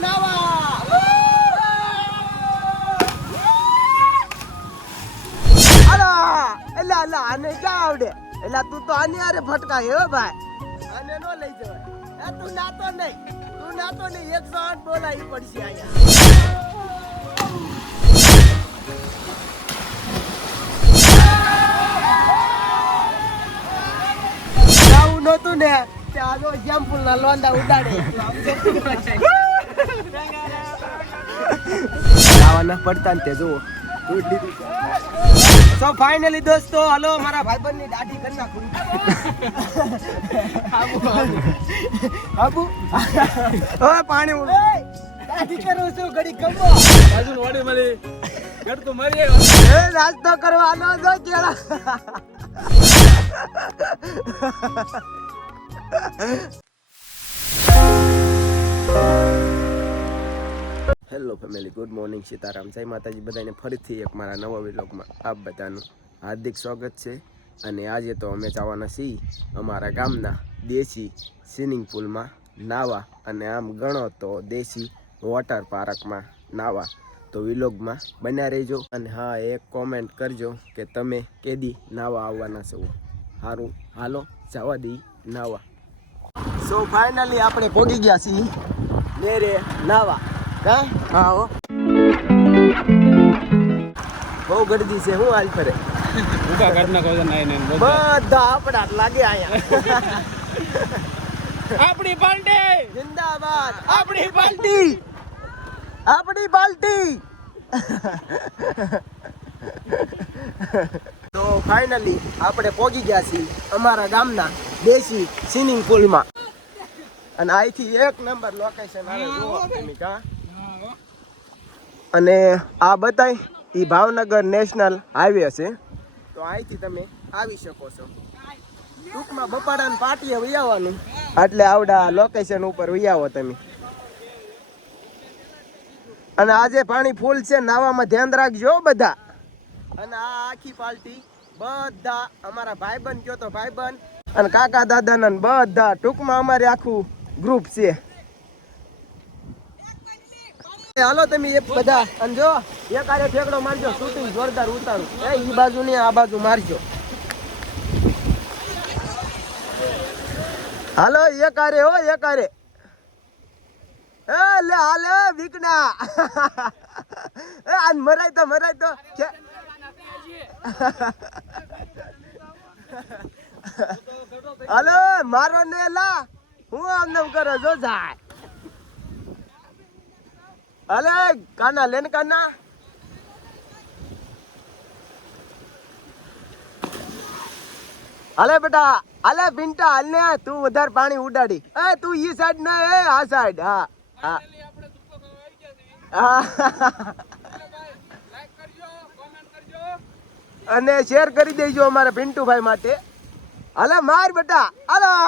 નાવા એલા એલા આને ક્યાં આવડે એલા તું તો આની આરે ફટકાય હો ભાઈ આને નો લઈ જવાય એ તું નાતો નહીં 108 બોલાવી પડશે અહીંયા જાવું નતું ને ત્યાં જો જેમ્પુલ ના લોંદા ઉડાડે આવાના પડતા ને તે જુઓ સો ફાઇનલી દોસ્તો હાલો મારા ભાઈબંધ ની દાઢી કરી નાખું આબુ ઓય પાણી ઉડ દાઢી કરું છું ઘડી કમો બાજુ વાડી મળી ગડ તો મરી આવ્યો એ નાસ્તો કરવા આલો જો કેળા hello family good morning Sitaram જય માતાજી બધાને ફરીથી એક મારા નવા વ્લોગમાં આપ બધાનું હાર્દિક સ્વાગત છે અને આજે તો અમે જવાના છીએ અમારા ગામના દેશી સ્વિમિંગ પુલમાં નાવા અને આમ ગણો તો દેશી વોટર પાર્કમાં નાવા તો વ્લોગમાં બન્યા રહેજો અને હા એક કોમેન્ટ કરજો કે તમે કેદી નાવા આવવાના છો સારું હાલો જવા દઈ નાવા સો ફાઇનલી આપણે પહોંચી ગયા છીએ નેરે નાવા હા હો બહુ ગરદી છે હું હાલ ફરે ઉભા ઘરના કોઈ નહીં બધા આપડા લાગે આયા આપણી પાર્ટી જિંદાબાદ આપણી પાર્ટી તો ફાઇનલી આપણે પહોંચી ગયા છીએ અમારા ગામના દેશી સ્વિમિંગ પુલમાં અને અહીંથી એક નંબર લોકેશન આવે જોવો તમે કા અને આ બતાય એ ભાવનગર નેશનલ હાઈવે છે તો અહીંથી તમે આવી શકો છો ટૂંકમાં બપાડા ને પાટીએ વહી આવવાનું એટલે આવડા લોકેશન ઉપર વહી આવો તમે અને આજે પાણી ફૂલ છે નાવામાં ધ્યાન રાખજો બધા અને આ આખી પાર્ટી બધા અમારા ભાઈબંધ કયો તો ભાઈબંધ અને કાકા દાદાના બધા ટૂંકમાં અમારે આખું ગ્રુપ છે હાલો તમે એ બધા અને જો એક આરે ઠેકડો મારજો શૂટિંગ જોરદાર ઉતારું એ ઈ બાજુ ને આ બાજુ મારજો હાલો એક આરે હો એક આરે એ લે હાલે વિકના એ આન મરાય તો હાલો મારો ને લા હું આમ નામ કરો જો જાય અલે કાના લેન કાના અલે બેટા અલે પિંટા હાલને તું વધારે પાણી ઉડાડી એ તું ઈ સાઈડ ના એ આ સાઈડ હા હા અને શેર કરી દેજો અમારા પિન્ટુભાઈ માટે અલે માર બેટા અલા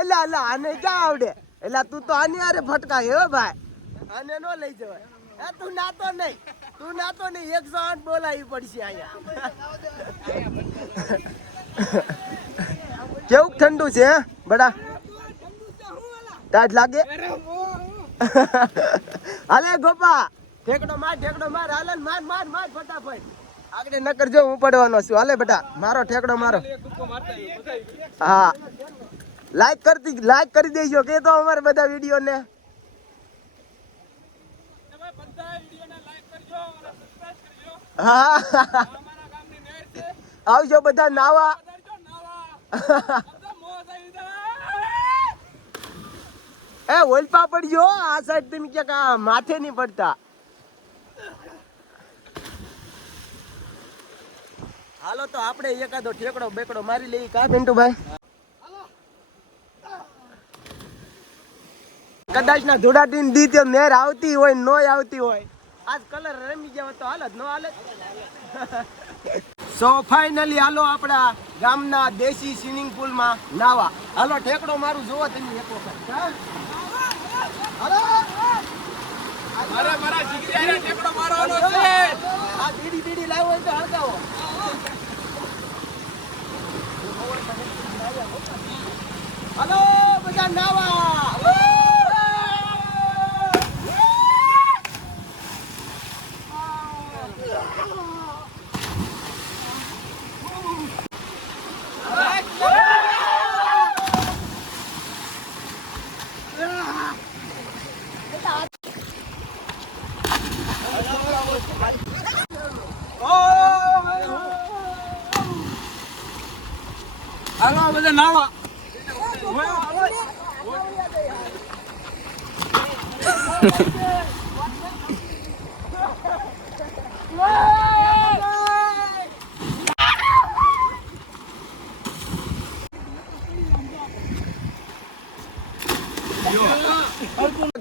એલા અલા આને ક્યાં આવડે એલા તું તો આની આરે ફટકાય હો ભાઈ આને નો લઈ જવાય એ તું નાતો નહીં 108 બોલાવી પડશે અહીંયા કેવું ઠંડુ છે બડા ટાઈટ લાગે હાલે ગોપા ઠેકડો માર હાલે માર ફટાફટ આગળ ન કરજો હું પડવાનો છું હાલે બેટા મારો ઠેકડો મારો હા લાઈક કરી દેજો કે તો અમારે બધા વિડીયો ને હા આવજો બધા નાવા એ ઓલપા પડજો આ સાઈડ તમે ક્યાંક માથે નહીં પડતા હાલો તો આપણે એકાદો ઠેકડો બેકડો મારી લઈએ કા પિન્ટુભાઈ કદાચ ના ધોડાટીન દી નેર આવતી હોય નોય આવતી હોય આજ કલર રમી ગયા તો હાલત નો હાલત સો ફાઇનલી હાલો આપણા ગામના દેશી સ્વિમિંગ પુલમાં નાવા હાલો ઠેકડો મારું જોવો તમે એક વખત હાલો મારા જીગરીયા ઠેકડો મારવાનો છે આ બીડી લાવો હોય તો હળગાવો હાલો બધા નાવા બધા નાવા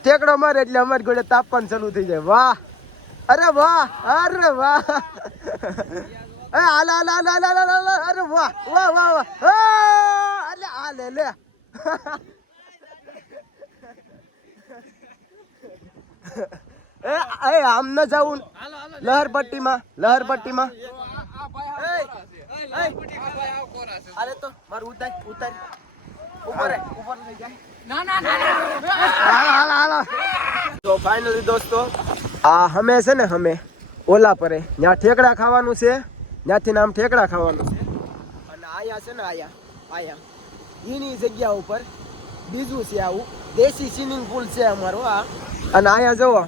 ઠેકડો મારે એટલે અમારી ઘોડે તાપવાનું ચાલુ થઈ જાય. વાહ, અરે વાહ, અરે વાહ, હાલ હાલ હાલ હાલ હાલ હાલ, અરે વાહ વાહ વાહ વાહ, એટલે આ લે લે. એ આમ ન જાવું લહરપટ્ટીમાં, લહરપટ્ટીમાં. અરે તો મારું ઉતાર ઉતાર ઉપર ઉપર લઈ જાય. તો ફાઇનલી દોસ્તો આ હમે છે ને હમે ઓલા પરે ત્યાં ઠેકડા ખાવાનું છે, ત્યાંથી નામ ઠેકડા ખાવાનું છે. અને આયા છે ને આયા એની જગ્યા ઉપર બીજું છે આવું દેશી સ્વિમિંગ પુલ છે અમારો આ. અને આયા જુઓ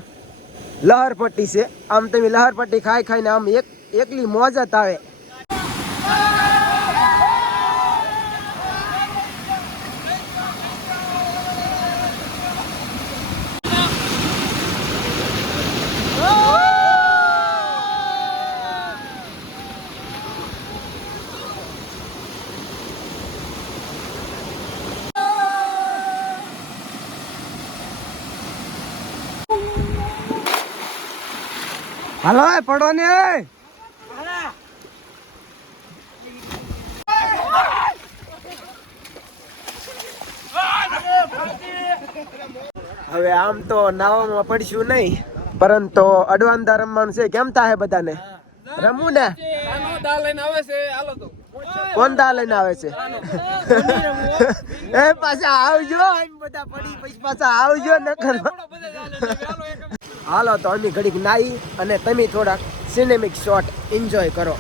લહરપટ્ટી છે. આમ તમે લહરપટ્ટી ખાઈ ખાઈને આમ એકલી મોજ જ આવે. હાલો પડો ને. હવે આમ તો નાવામાં પડશું નહીં, પરંતુ અડવાંદા રમવાનું છે. કેમ થાય બધાને રમવું ને? કોણ દા લઈને આવે છે? એ પાછા આવજો, બધા પડી પછી પાછા આવજો ન કરવા. હાલો તો અમે ઘડીક નાઈ અને તમે થોડાક સિનેમિક શોટ એન્જોય કરો.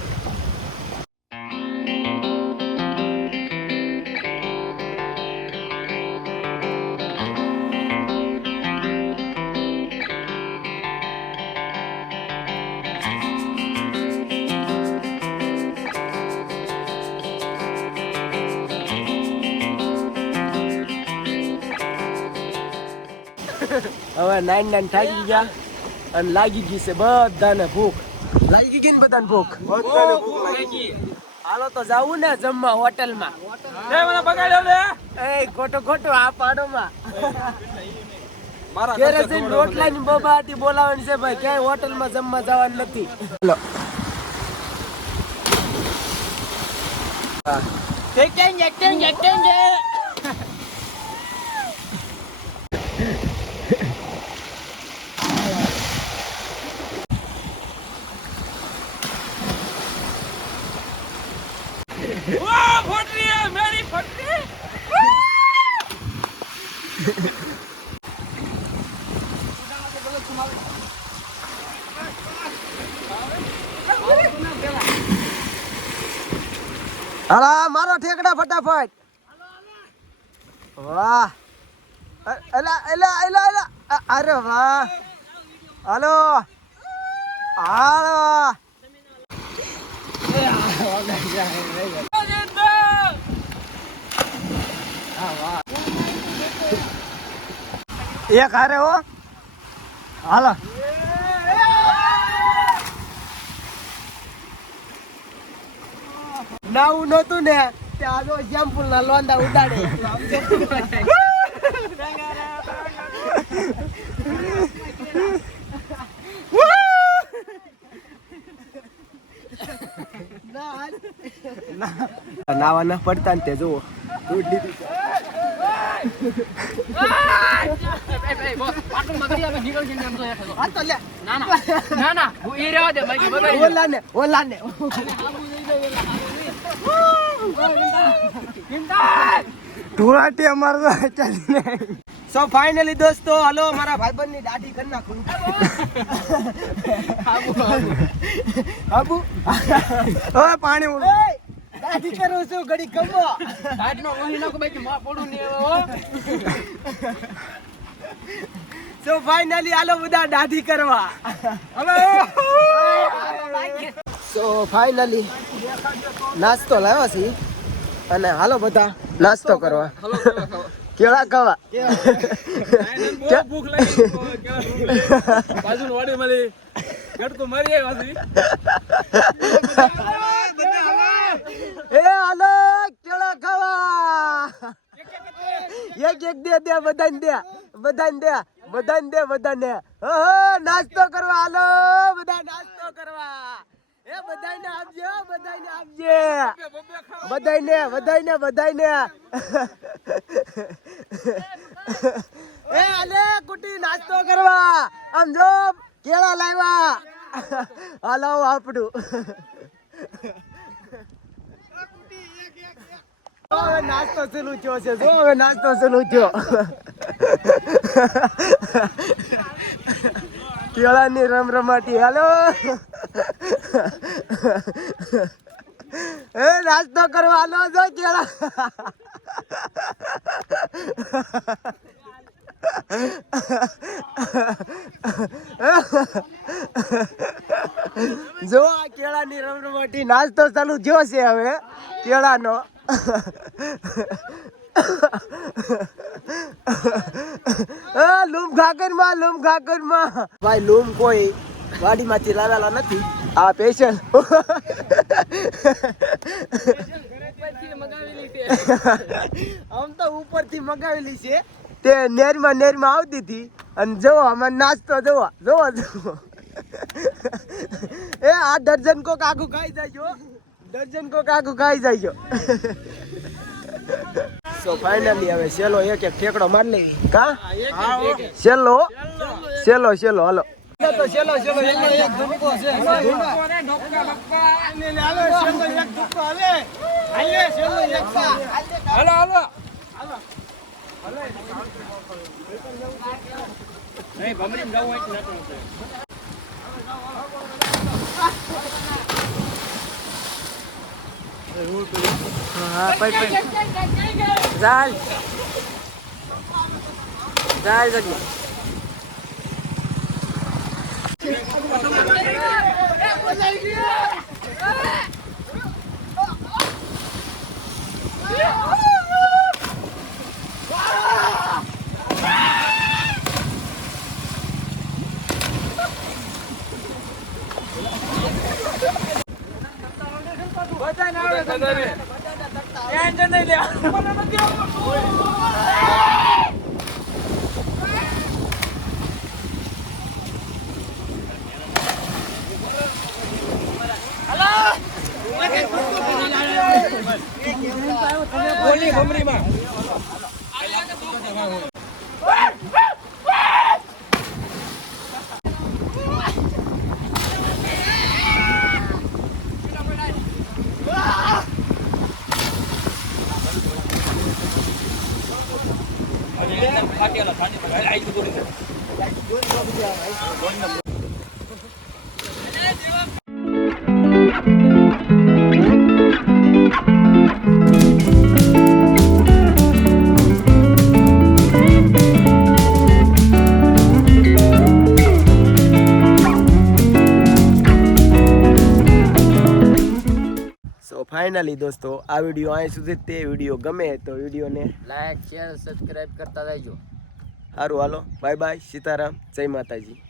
હવે નાઈન થાકી ગયા અને લાગી ગઈ છે બધાને ભૂખ. લાગી ગઈ ને બધાને ભૂખ. હાલો તો જાવું ને જમવા હોટલમાં. ખોટું ખોટું આ પાડોમાં રોટલાની બબાટી બોલાવાની છે ભાઈ. ક્યાંય હોટલમાં જમવા જવાનું નથી. હાલા મારો ઠેકડા ફટાફટ. વાહ, એલા એલા એલા એલા, અરે વાહ. હાલો હાલો. એક હારે હો. હાલો નાવું નતું ને ત્યાં જો જેમ્પુલ ના લોંદા ઉડાડે. નાવા ના પડતા ને તે જુઓ ધોળાટી અમારો. સો ફાઇનલી દોસ્તો હલો મારા ભાઈબંધ ની દાઢી કરી નાખું. પાણી દાઢી કરું છું ઘડી કમો. સો ફાઇનલી હાલો બધા દાઢી કરવા. સો ફાઇનલી નાસ્તો લાવ્યો છે અને હાલો બધા નાસ્તો કરવા કેળા ખાવા ભૂખ લાગી બાજુ વાડી મળી ગટકો મારી એ હાલો કેળા ખાવા એક દે બધાને નાસ્તો કરવા હાલો બધા નાસ્તો કરવા એ બધાને આપજે બધાને એ હાલે કુટી નાસ્તો કરવા આમ જો કેળા લાવ્યા હાલો આપણું હવે નાસ્તો ચાલુ થયો છે કેળાની રમરમાટી હાલો એ નાસ્તો કરવા હાલો જો કેળા જો આ કેળાની રમરમાટી નાસ્તો ચાલુ થયો છે હવે કેળાનો લૂમ ખાકરમાં ભાઈ લૂમ કોઈ વાડીમાંથી લાવેલા નથી આ સ્પેશિયલ આમ તો ઉપરથી મગાવેલી છે તે નેરમાં આવતી હતી અને જોવો અમે નાસ્તો જોવો એ આ દર્જન કોક આખું ખાઈ જાય સો ફાઇનલી હવે સેલો એક ઠેકડો માર લે કા સેલો હાલો તો સેલો એક ધક્કો છે હાલો નહીં ભમરીમ જાવ હોય કે હા પાઈ ચાલ જગ્યા ફાઇનલી દોસ્તો આ વિડીયો અહીં સુધી તે વિડીયો ગમે તો વિડીયોને લાઈક શેર સબસ્ક્રાઇબ કરતા રહેજો સારું હાલો બાય બાય સીતારામ જય માતાજી